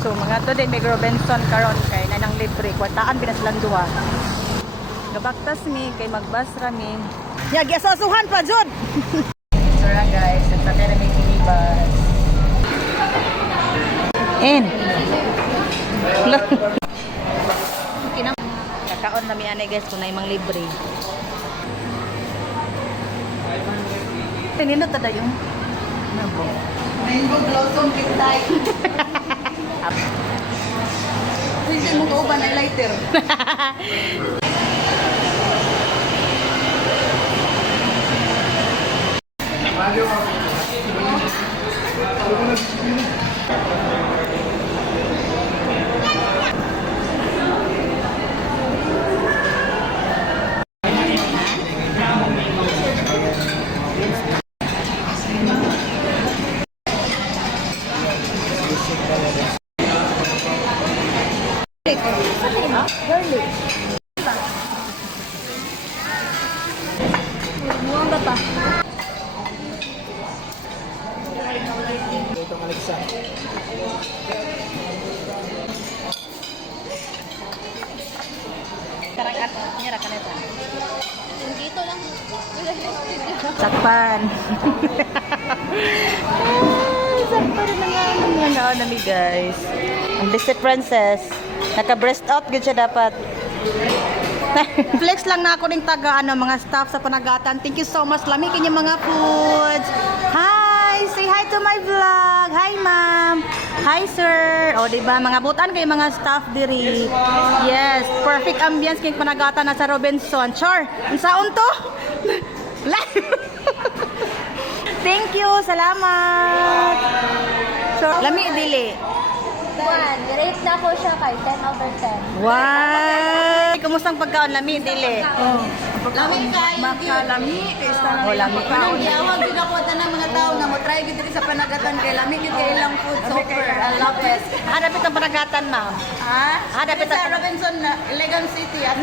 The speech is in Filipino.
So mga to din may Robinson karon kay nanang libre kwartaan pinaslan duha. Gabaktas mi kay magbas rami. Ya giasasuhan pa jud. So ra guys, sa kay may kinibas. Kinang kakaon na mi anay guys kung nay mang libre. Tinino ta dayon. Nabo. Rainbow blossom kitay. Hindi mo ko ba na lighter? Muang ba pa? Ito Alexa. Karakat niya rakan ito. Dito lang. Sakpan. Sakpan na nga nami guys. Ang Disney Princess. Naka-breast out gud siya dapat. Flex lang na ako ning taga mga staff sa Panagatan. Thank you so much. Lami kinyo mga foods. Hi, say hi to my vlog. Hi ma'am. Hi sir. O di ba mga butan kay mga staff diri. Yes, perfect ambience kay Panagatan na sa Robinson. Char, unsaon to? Thank you. Salamat. So, lami dili. 1. I-rate na po siya kay 10 over 10. Wow! Kumustang pagkaon lami dili? Lami kayo. Makalami. Oh, lami. Parang giyawag din ako ng mga tao na mo try gid diri sa Panagatan kay lami gid kay ilang food super. I love it. Hanapit ang Panagatan, ma'am. Ha? Hanapit Sa ang Robinson na Elegant City at